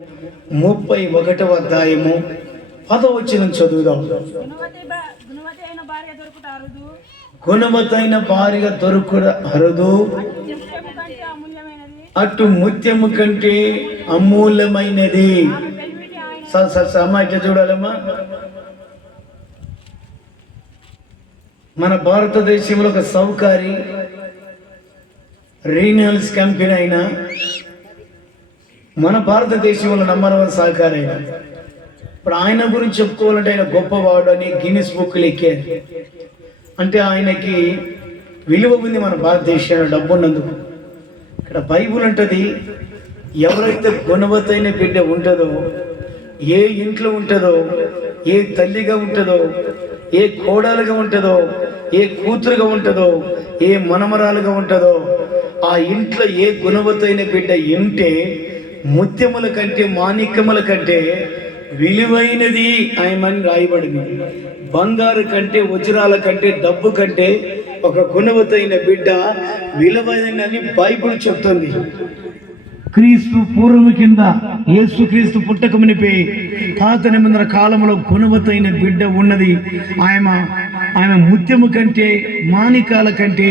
31వ అధ్యాయము 10వ వచనం చదువుదాం. గుణవతైన భార్య దొరుకుట అరుదు, అటు ముత్యము కంటే అమూల్యమైనది. ఇట్లా చూడాలమ్మా. మన భారతదేశంలో ఒక సౌకారి రీనల్స్ కంపెనీ అయినా మన భారతదేశంలో నంబర్ 1 సహకారి అయినా ఇప్పుడు ఆయన గురించి చెప్పుకోవాలంటే ఆయన గొప్పవాడు అని గిన్నిస్ బుక్లు ఎక్కారు. అంటే ఆయనకి విలువ ఉంది మన భారతదేశంలో, డబ్బు ఉన్నందుకు. ఇక్కడ బైబుల్ అంటది, ఎవరైతే గుణవతైన బిడ్డ ఉంటుందో, ఏ ఇంట్లో ఉంటుందో, ఏ తల్లిగా ఉంటుందో, ఏ కోడలుగా ఉంటుందో, ఏ కూతురుగా ఉంటుందో, ఏ మనమరాలుగా ఉంటుందో, ఆ ఇంట్లో ఏ గుణవతైన బిడ్డ ఉంటే ముత్యముల కంటే మాణిక్యముల కంటే విలువైనది ఆయమని రాయబడింది. బంగారు కంటే, వజ్రాల కంటే, డబ్బు కంటే ఒక గుణవతైన బిడ్డ విలువైనదని బైబిల్ చెప్తుంది. క్రీస్తు పూర్వము కింద యేసుక్రీస్తు పుట్టక మునిపే పాత నిబంధన కాలంలో గుణవతైన బిడ్డ ఉన్నది. ఆమె ముత్యము కంటే, మాణికాల కంటే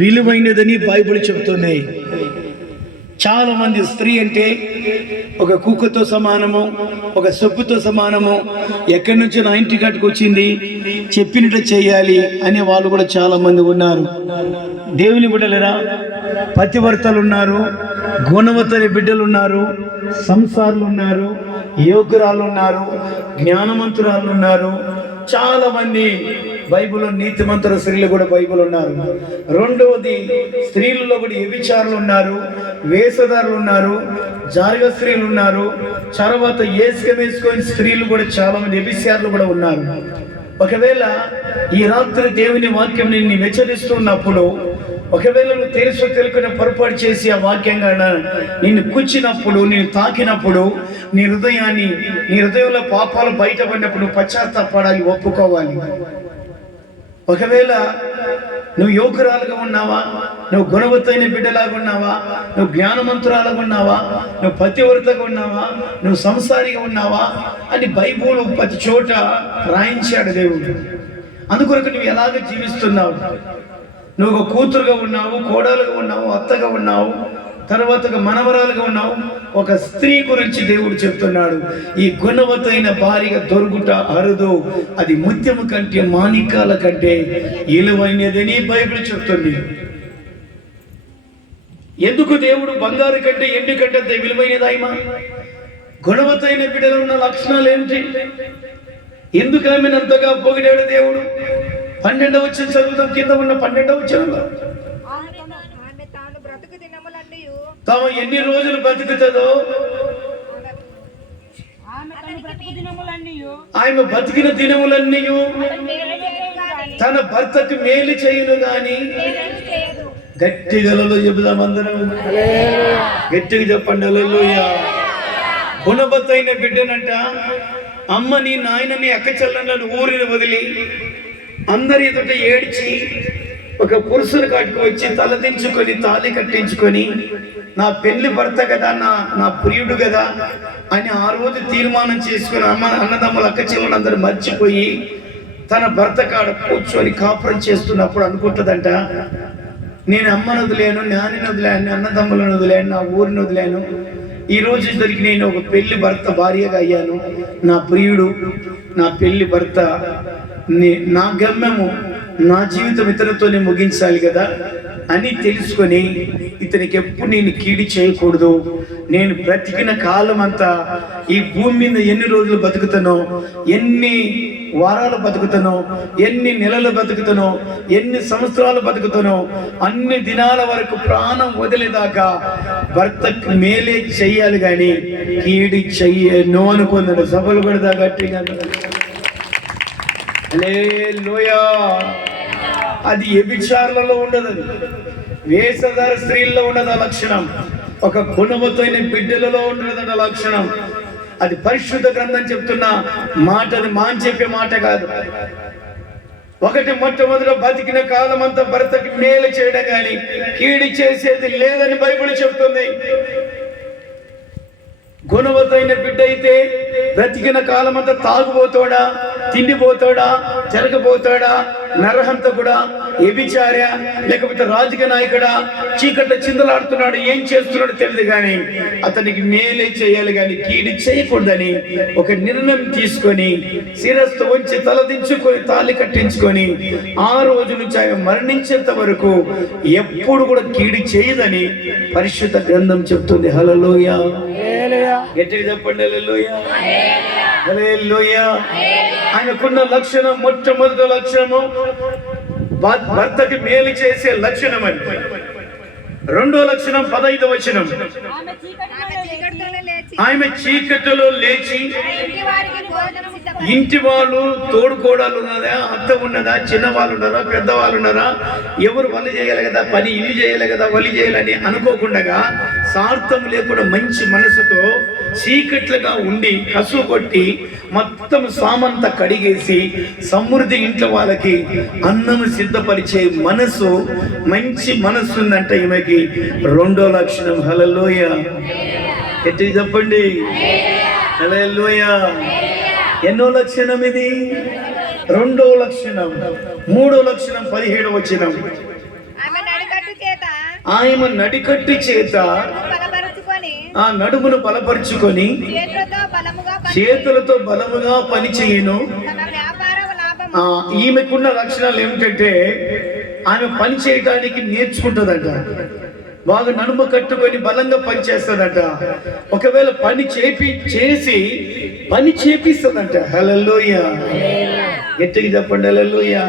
విలువైనదని బైబిల్ చెప్తుంది. చాలా మంది స్త్రీ అంటే ఒక కుక్కతో సమానము, ఒక సొప్పుతో సమానము, ఎక్కడి నుంచో నా ఇంటి కట్టుకు వచ్చింది, చెప్పినట్టు చేయాలి అనే వాళ్ళు కూడా చాలా మంది ఉన్నారు. దేవుని బిడ్డలరా, పతివర్తలు ఉన్నారు, గుణవతని బిడ్డలు ఉన్నారు, సంసారులు ఉన్నారు, యోగ్యురాలు ఉన్నారు, జ్ఞానవంతురాలు ఉన్నారు. చాలా మంది బైబిల్లో నీతిమంతుల స్త్రీలు కూడా బైబిల్ ఉన్నారు. రెండవది, స్త్రీలలో కూడా వ్యభిచారులు ఉన్నారు, వేషధారులు ఉన్నారు, జారగ స్త్రీలు ఉన్నారు. తర్వాత వేసుకొని స్త్రీలు కూడా చాలా మంది వ్యభిచారులు కూడా ఉన్నారు. ఒకవేళ ఈ రాత్రి దేవుని వాక్యం నిన్ను హెచ్చరిస్తున్నప్పుడు, ఒకవేళ నువ్వు తెలుసుకుని పొరపాటు చేసి ఆ వాక్యంగా నిన్ను కూర్చినప్పుడు, నేను తాకినప్పుడు, నీ హృదయంలో పాపాలు బయటపడినప్పుడు నువ్వు పశ్చాత్తాపడాలి, ఒప్పుకోవాలి. ఒకవేళ నువ్వు యువకురాలుగా ఉన్నావా, నువ్వు గుణవత్తైన బిడ్డలాగా ఉన్నావా, నువ్వు జ్ఞానవంతురాలుగా ఉన్నావా, నువ్వు పతివ్రతగా ఉన్నావా, నువ్వు సంసారిగా ఉన్నావా అని బైబిల్ ప్రతి చోట రాయించాడు దేవుడు. అందుకొరకు నువ్వు ఎలాగ జీవిస్తున్నావు, నువ్వు ఒక కూతురుగా ఉన్నావు, కోడలుగా ఉన్నావు, అత్తగా ఉన్నావు, తర్వాత మనవరాలుగా ఉన్నావు. ఒక స్త్రీ గురించి దేవుడు చెప్తున్నాడు, ఈ గుణవతైన భార్య దొరుకుట అరుదు, అది ముత్యము కంటే, మాణిక్యాల కంటే విలువైనదని బైబిల్ చెప్తుంది. ఎందుకు దేవుడు బంగారు కంటే, ఎండు కంటే విలువైనది ఆయమ? గుణవతైన బిడ్డలో ఉన్న లక్షణాలు ఏంటి? ఎందుకు ఆమెను అంతగా పొగిడాడు దేవుడు? 12వ వచనం చదువుతాం, కింద ఉన్న 12వ వచనంలో, తాము ఎన్ని రోజులు బతుకుతుందో, ఆమె బతికిన దినములన్నీ తన భర్తకు మేలు చేయును గాని. గట్టిగలలో చెబుదాం అందరం, గట్టిగా చెప్పండి హల్లెలూయా. గుణవతైన బిడ్డనంట అమ్మని, నాయనని, అక్కచెల్లెళ్ళను ఊరిని వదిలి అందరి ఎదుట ఏడ్చి ఒక పురుషుని కాటుకు వచ్చి తలదించుకొని, తాళి కట్టించుకొని, నా పెళ్లి భర్త కదా, నా ప్రియుడు కదా అని ఆ రోజు తీర్మానం చేసుకుని అన్నదమ్ముల అక్కచెల్లెలందరూ మర్చిపోయి తన భర్త కాడ కూర్చొని కాపురం చేస్తున్నప్పుడు అనుకుంటుందంట, నేను అమ్మను వదిలేను, నాన్నని వదిలేను, అన్నదమ్ములను వదిలేను, నా ఊరిని వదిలేను, ఈ రోజు ఇద్దరికి నేను ఒక పెళ్లి భర్త భార్యగా అయ్యాను, నా ప్రియుడు, నా పెళ్లి భర్త, నా గమ్యము, నా జీవితం ఇతరులతోనే ముగించాలి కదా అని తెలుసుకొని, ఇతనికి ఎప్పుడు నేను కీడి చేయకూడదు, నేను బ్రతికిన కాలం అంతా ఈ భూమి మీద ఎన్ని రోజులు బతుకుతానో, ఎన్ని వారాలు బతుకుతానో, ఎన్ని నెలలు బతుకుతానో, ఎన్ని సంవత్సరాలు బతుకుతానో, అన్ని దినాల వరకు ప్రాణం వదిలేదాకా భర్తకు మేలే చెయ్యాలి కానీ కీడి చెయ్యను అనుకున్నాడు. సభలు పడదా గట్టిగా హల్లెలూయా. అది వ్యభిచారులలో ఉండదు, వేషధార స్త్రీల్లో ఉండదు లక్షణం, ఒక గుణవతైన బిడ్డలలో ఉండదు లక్షణం. అది పరిశుద్ధ గ్రంథం చెప్తున్న మాట, అది చెప్పే మాట కాదు. ఒకటి, మొట్టమొదట బతికిన కాలం అంతా భర్తకి మేలు చేయడం కానీ కీడి చేసేది లేదని బైబిల్ చెప్తుంది. గుణవతైన బిడ్డ అయితే బ్రతికిన కాలమంతా తాగుబోతాడా, తిండిపోతాడా, జరగబోతాడా, నరహంతకుడా, వ్యభిచార్య, లేకపోతే రాజకీయ నాయకుడా, చీకట్లో చిందలాడుతున్నాడు, ఏం చేస్తున్నాడో తెలియదు, కానీ అతనికి మేలే చేయాలి కానీ కీడు చేయకూడదని ఒక నిర్ణయం తీసుకొని శిరస్సు వంచి తలదించుకొని తాళి కట్టించుకొని ఆ రోజు నుంచి ఆయన మరణించేంత వరకు ఎప్పుడు కూడా కీడు చేయదని పరిశుద్ధ గ్రంథం చెప్తుంది. హల్లెలూయా, గట్టిగా చెప్పండి హల్లెలూయా, హల్లెలూయా. ఆయనకున్న లక్షణం, మొట్టమొదటి లక్షణము భర్తకి మేలు చేసే లక్షణం అని. రెండో లక్షణం 15వ వచనం, ఆమె చీకటిలో లేచి ఇంటి వాళ్ళు తోడుకోడాలు ఉన్నదా, అత్త ఉన్నదా, చిన్నవాళ్ళు ఉన్నారా, పెద్దవాళ్ళు ఉన్నారా, ఎవరు వలి చేయాలి కదా, పని ఇల్లు చేయాలి కదా, వలి చేయాలని అనుకోకుండా స్వార్థం లేకుండా మంచి మనసుతో చీకట్లుగా ఉండి కసువు కొట్టి మొత్తం సామంతా కడిగేసి సమృద్ధి ఇంట్లో వాళ్ళకి అన్నము సిద్ధపరిచే మనసు, మంచి మనసు ఉందంట ఈమెకి. రెండో లక్షణం. హల్లెలూయా, ఎట్టి చెప్పండి హల్లెలూయా. ఎన్నో లక్షణం ఇది? రెండో లక్షణం. మూడో లక్షణం 17వ వచనం, ఆమె నడికట్టు చేత ఆ నడుమును బలపరుచుకొని చేతులతో బలముగా పని చేయను. ఈమెకున్న లక్షణాలు ఏమిటంటే ఆమె పని చేయడానికి నేర్చుకుంటుందట, బాగా నడుము కట్టుకొని బలంగా పని చేస్తుందట. ఒకవేళ పని చేసి పని చేపిస్తుందంట. హల్లెలూయా, గట్టిగా చెప్పండి హల్లెలూయా,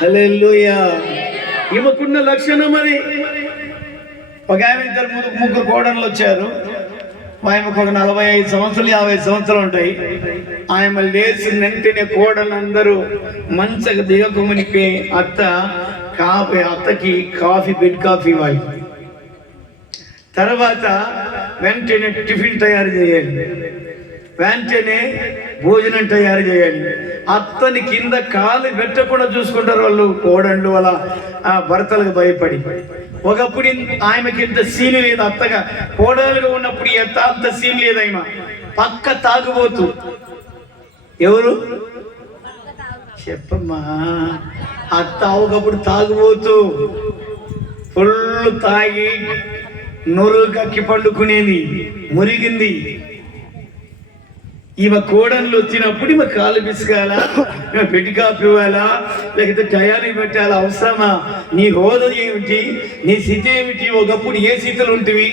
హల్లెలూయా. ఈమెకున్న లక్షణం అది. ఒక ఆమె ఇద్దరు ముగ్గురు కోడళ్ళు వచ్చారు. ఆమెకు ఒక 45 సంవత్సరాలు 50 సంవత్సరాలు ఉంటాయి. ఆమె లేచి వెంటనే కోడలందరూ మంచగా దిగకుమనికి అత్తకి బెడ్ కాఫీ ఇవ్వాలి. తర్వాత వెంటనే టిఫిన్ తయారు చేయాలి, వెంటనే భోజనం తయారు చేయాలి. అత్తని కింద కాలు పెట్టకుండా చూసుకుంటారు వాళ్ళు కోడళ్ళు, వాళ్ళ భర్తలకు భయపడి. ఒకప్పుడు ఆమెకి ఇంత సీన్ లేదు, అత్తగా కోడలుగా ఉన్నప్పుడు అంత సీన్ లేదు. ఆమె పక్క తాగుబోతు. ఎవరు చెప్పమ్మా? అత్త ఒకప్పుడు తాగుబోతు, ఫుల్ తాగి నొరు కక్కి పండుకునేది, మురిగింది. ఈమె కోడళ్ళు వచ్చినప్పుడు ఈమె కాలు పిసుకాలా, పెట్టి కాపీ ఇవ్వాలా, లేకపోతే టయాలు పెట్టాలా? అవసరమా? నీ హోదా ఏమిటి, నీ స్థితి ఏమిటి? ఒకప్పుడు ఏ స్థితిలో ఉంటివి,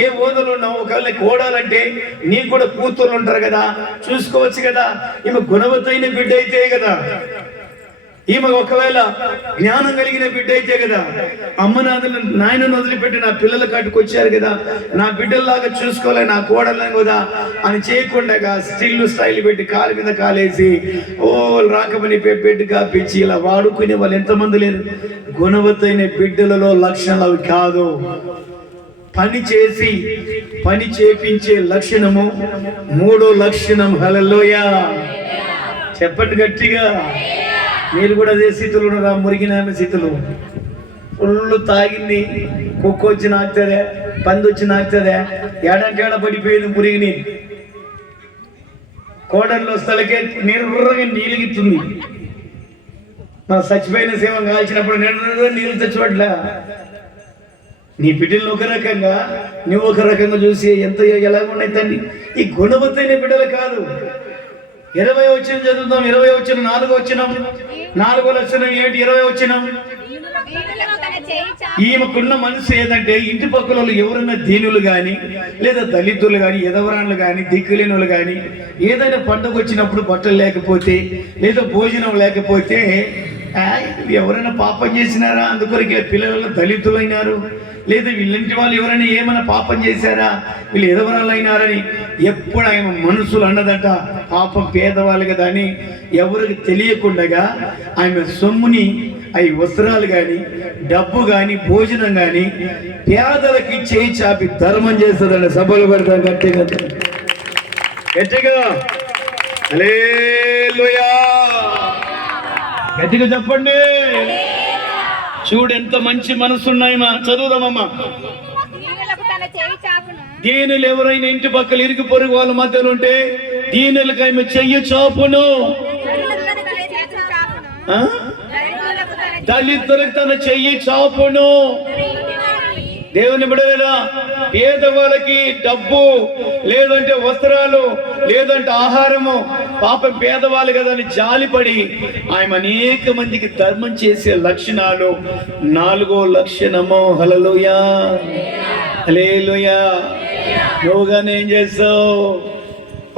ఏ హోదాలు ఉన్నావు? ఒకవేళ కోడాలంటే నీకు కూడా కూతుర్లు ఉంటారు కదా, చూసుకోవచ్చు కదా. ఈమె గుణవతైన బిడ్డ అయితే కదా, ఈమె ఒకవేళ జ్ఞానం కలిగిన బిడ్డ అయితే కదా, నాయనను వదిలిపెట్టి నా పిల్లల కాటుకు వచ్చారు కదా, నా బిడ్డల్లాగా చూసుకోవాలి నా కోడలని కదా అని చేయకుండా స్టైల్ పెట్టి కాలు మీద కాలేసి రాకమని బెడ్ కాపించి ఇలా వాడుకునే వాళ్ళు ఎంతమంది లేరు? గుణవతైన బిడ్డలలో లక్షణాలు అవి కాదు. పని చేపించే లక్షణము మూడో లక్షణం. హల్లెలూయా, చెప్పండి గట్టిగా. మీరు కూడా అదే స్థితిలో ఉన్నారా? మురిగిన స్థితిలో ఫుల్ తాగింది, కుక్క వచ్చి నాకుతుందే, పంది వచ్చి నాకుతుందే, ఏడంటేడ పడిపోయింది మురిగిని. కోడల్లో స్థలకే నిర్రగా నీలిగిస్తుంది. మన చచ్చిపోయిన సేవ కాల్చినప్పుడు నిర్రగా నీళ్ళు తెచ్చిపట్ల. నీ బిడ్డలు ఒక రకంగా, నువ్వు ఒక రకంగా చూసి ఎంత ఎలాగ ఉన్నాయి తండ్రి. ఈ గుణవత్తైన బిడ్డలు కాదు. 20 వచ్చిన చదువుతాం, 20 వచ్చిన 4 వచ్చినాం, 4 లక్షణం ఏంటి? 20 వచ్చినాం. ఈమెకున్న మనసు ఏదంటే ఇంటి పక్కల ఎవరైనా దీనులు కానీ, లేదా దళితులు కానీ, ఎదవరాన్లు కానీ, దిక్కులేనులు కానీ, ఏదైనా పండుగ వచ్చినప్పుడు బట్టలు లేకపోతే, లేదా భోజనం లేకపోతే, ఎవరైనా పాపం చేసినారా, అందుకొరకే పిల్లలు దళితులైనారు, లేదా వీళ్ళంటి వాళ్ళు ఎవరైనా ఏమైనా పాపం చేశారా, వీళ్ళు ఎదవరాలు అయినారని ఎప్పుడు ఆయన మనసులు అన్నదట. పాపం పేదవాళ్ళు కదా అని ఎవరికి తెలియకుండా ఆమె సొమ్ముని, అవి వస్త్రాలు కానీ, డబ్బు కానీ, భోజనం కానీ పేదలకి చేయి చాపి ధర్మం చేస్తుందండి. సభలు పెడతాం గట్టిగా గట్టిగా హల్లెలూయా, గట్టిగా చెప్పండి. చూడు ఎంత మంచి మనసున్నాయి. మా చదువుదామమ్మా. దీనులు ఎవరైనా ఇంటి పక్కల ఇరుగు పొరుగు వాళ్ళ మధ్యలో ఉంటే దీనులకు ఆమె చెయ్యి చాపును, దళితులకు తన చెయ్యి చాపును. దేవుని బిడ్డలారా, పేదవాళ్ళకి డబ్బు లేదంటే వస్త్రాలు లేదంటే ఆహారము, పాపం పేదవాళ్ళు కదా అని జాలిపడి ఆయన అనేక మందికి ధర్మం చేసే లక్షణాలు. 4వ లక్షణము హల్లెలూయా, హల్లెలూయా. నువ్వుగానే ఏం చేస్తావు?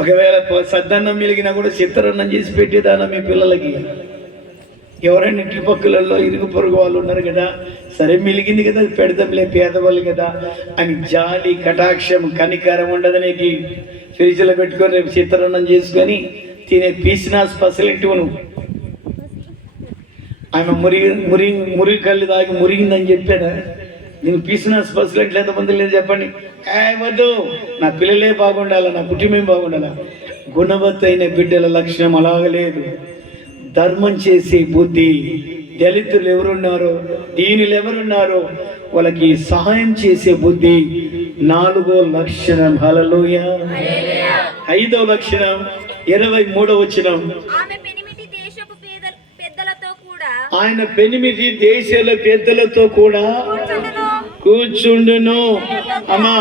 ఒకవేళ సద్దన్నం మిలిగినా కూడా చిత్రాన్నం చేసి పెట్టేదానా మీ పిల్లలకి? ఎవరైనా ఇంటి పక్కలలో ఇరుగు పొరుగు వాళ్ళు ఉన్నారు కదా, సరే మిలిగింది కదా పెడదాంలే పేదవాళ్ళు కదా అని జాలి కటాక్షం కనికారం ఉండదు నీకు. ఫ్రిడ్జ్లో పెట్టుకొని రేపు చిత్రాన్నం చేసుకొని తినే పీసినాస్ ఫెసిలిటీ నువ్వు. ఆమె మురిగి కళ్ళు తాగి మురిగిందని చెప్పారా? నేను పీసినాస్ ఫెసిలిటీ ఎంతమంది లేదు చెప్పండి. వద్దు, నా పిల్లలే బాగుండాలా, నా కుటుంబం బాగుండాలా. గుణవత్తైన బిడ్డల లక్షణం అలాగలేదు. ధర్మం చేసే బుద్ధి. దళితులు ఎవరున్నారో, దీనులు ఎవరున్నారో వాళ్ళకి సహాయం చేసే బుద్ధి 4వ లక్షణం హల్లెలూయా. 5వ లక్షణం 23వ వచనం, ఆయన పెనిమిటి దేశాల పెద్దలతో కూడా కూర్చుండును. అమ్మా,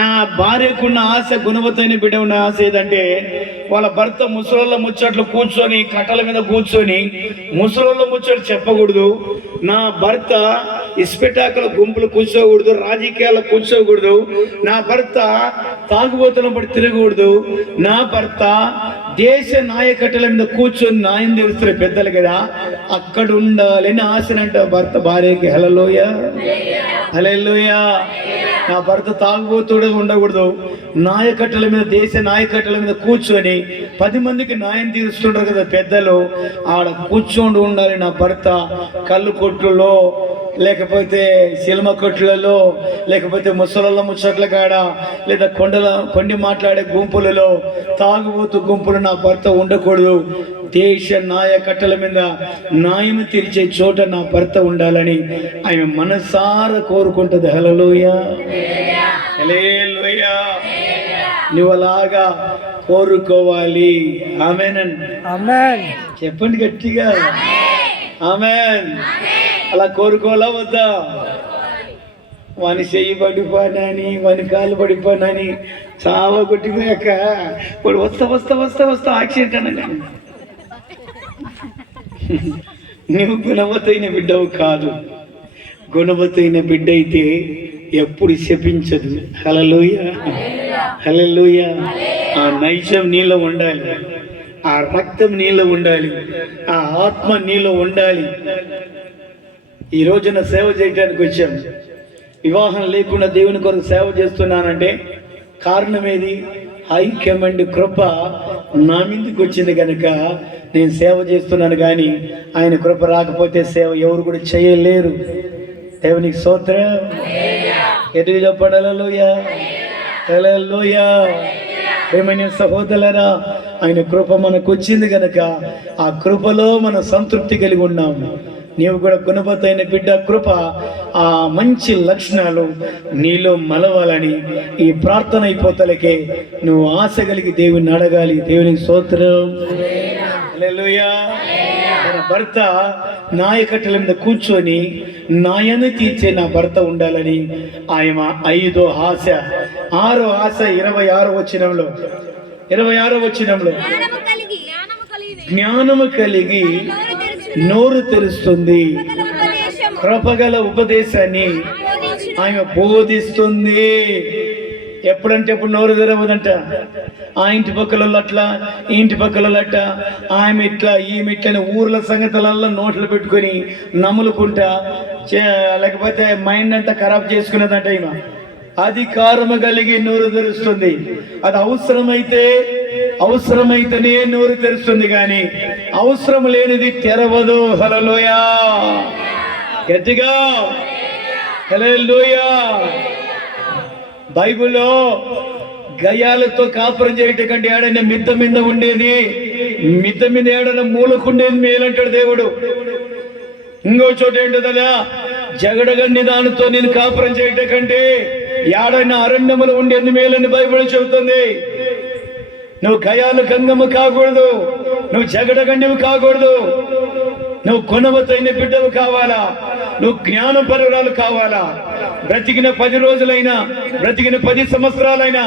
ఆ భార్యకున్న ఆశ, గుణవత్తైన బిడ్డ ఉన్న ఆశ ఏదంటే వాళ్ళ భర్త ముసలోళ్ళ ముచ్చట్లు కూర్చొని కట్టల మీద కూర్చొని ముసలోళ్ళ ముచ్చట్లు చెప్పకూడదు. నా భర్త ఇస్పెటాకుల గుంపులు కూర్చోకూడదు, రాజకీయాల్లో కూర్చోకూడదు. నా భర్త తాగుబోతులను పడి తిరగకూడదు. నా భర్త దేశ నాయకట్టల మీద కూర్చొని న్యాయం తీరుస్తున్న పెద్దలు కదా, అక్కడ ఉండాలని ఆశనంట భర్త భార్యకి. హల్లెలూయా, హల్లెలూయా. నా భర్త తాగుబోతుడు ఉండకూడదు, నాయకట్టల మీద దేశ నాయకట్టల మీద కూర్చొని 10 మందికి న్యాయం తీరుస్తుంటారు కదా పెద్దలు, ఆడ కూర్చొని ఉండాలి నా భర్త. కళ్ళు కొట్లలో, లేకపోతే సినిమ కొట్లలో, లేకపోతే ముసలల్ల ముచ్చట్ల కాడ, లేదా కొండి మాట్లాడే గుంపులలో, తాగుబోతు గుంపులు నా భర్త ఉండకూడదు. దేశ నాయకట్టల మీద న్యాయం తీర్చే చోట నా భర్త ఉండాలని ఆమె మనసారా కోరుకుంటుంది. హల్లెలూయా, హల్లెలూయా. నువ్వు అలాగా కోరుకోవాలి. ఆమేనండి, ఆమేన్. చెప్పండి గట్టిగా, ఆమేన్. అలా కోరుకోవాలా వద్దా? వాని చెయ్యి పడిపోయినని, వాని కాలు పడిపోయినని చావా కొట్టిపోయాక ఇప్పుడు వస్తా యాక్సిడెంట్ అనగా నువ్వు గుణవత్తైన బిడ్డవు కాదు. గుణవత్తైన బిడ్డ అయితే ఎప్పుడు శపించదు. హల్లెలూయా, హల్లెలూయా. ఆ నైజం నీలో ఉండాలి, ఆ రక్తం నీలో ఉండాలి, ఆ ఆత్మ నీలో ఉండాలి. ఈ రోజున సేవ చేయడానికి వచ్చాం. వివాహం లేకుండా దేవుని కొరకు సేవ చేస్తున్నానంటే కారణం ఏది? ఐక్యమండి కృప నా మీదకి వచ్చింది కనుక నేను సేవ చేస్తున్నాను. కానీ ఆయన కృప రాకపోతే సేవ ఎవరు కూడా చేయలేరు. దేవునికి స్తోత్రం. ఎదుగు చెప్పండి హల్లెలూయా, హల్లెలూయా. ప్రియమైన సహోదరులారా, ఆయన కృప మనకు వచ్చింది కనుక ఆ కృపలో మనం సంతృప్తి కలిగి ఉన్నాము. నీవు కూడా గుణవత్తైన బిడ్డ కృప, ఆ మంచి లక్షణాలు నీలో మలవాలని ఈ ప్రార్థన అయిపోతలకే నువ్వు ఆశ కలిగి దేవుని అడగాలి. దేవునికి స్తోత్రం. హల్లెలూయా. తన భర్త నాయకట్టల మీద కూర్చొని న్యాయాన్ని తీర్చే నా భర్త ఉండాలని ఆయన 5వ ఆశ. 6వ ఆశ 26వ వచనంలో, 26వ వచనంలో, జ్ఞానము కలిగి నోరు తెరుస్తుంది, కృపగల ఉపదేశాన్ని ఆమె బోధిస్తుంది. ఎప్పుడంటే ఎప్పుడు నోరు తెరవదంట. ఆ ఇంటి పక్కల అట్లా, ఈ ఇంటి పక్కల అట్ట, ఆమె ఇట్లా ఈమె ఇట్లని ఊర్ల సంగతులల్లో నోట్లు పెట్టుకొని నములుకుంటా, లేకపోతే మైండ్ అంతా ఖరాబ్ చేసుకునేదంట. ఈమె అధికారము కలిగి నోరు తెరుస్తుంది. అది అవసరమైతేనే నోరు తెరుస్తుంది, కానీ అవసరం లేనిది తెరవదు. హల్లెలూయా, గట్టిగా హల్లెలూయా. బైబిల్లో గయాలతో కాపురం చేయటం కంటే ఏడైనా మిద్ద మీద ఉండేది, మిద్ద మీద ఏడైనా మూలకుండేది మేలంటాడు దేవుడు. ఇంకో చోట ఏంటదలా, జగడగండి దానితో నేను కాపురం చేయటం కంటే ఏడైనా అరణ్యములు ఉండి ఎందు మేలని బైబిల్ చెబుతుంది. నువ్వు గయాలు గంగమ్మ కాకూడదు, నువ్వు జగడగండివి కాకూడదు, నువ్వు గుణవతైన బిడ్డవు కావాలా, నువ్వు జ్ఞానపరురాలు కావాలా. బ్రతికిన 10 రోజులైనా, బ్రతికిన 10 సంవత్సరాలైనా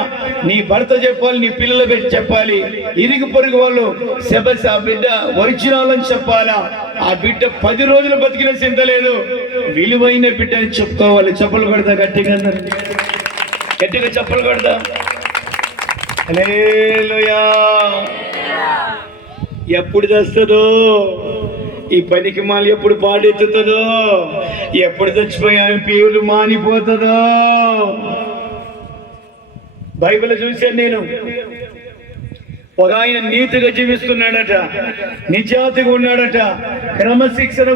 నీ భర్త చెప్పాలి, నీ పిల్లలు పెట్టి చెప్పాలి, ఇరుగు పొరుగు వాళ్ళు శబస్ ఆ బిడ్డ ఒరిజినల్ అని చెప్పాలా. ఆ బిడ్డ 10 రోజులు బతికిన చింత లేదు, విలువైన బిడ్డ అని చెప్పుకోవాలి. చెప్పులు కొడతా గట్టిగా, గట్టిగా చెప్పులు కొడతా. హల్లెలూయా. ఎప్పుడు తెస్తుందో ఈ పనికి మాలి, ఎప్పుడు పాడెత్తుతుందో, ఎప్పుడు చచ్చిపోయా పేర్లు మానిపోతుందో. బైబిల్ చూశాను నేను. ఒక ఆయన నీతిగా జీవిస్తున్నాడట, నిజాతిగా ఉన్నాడట, క్రమశిక్షణ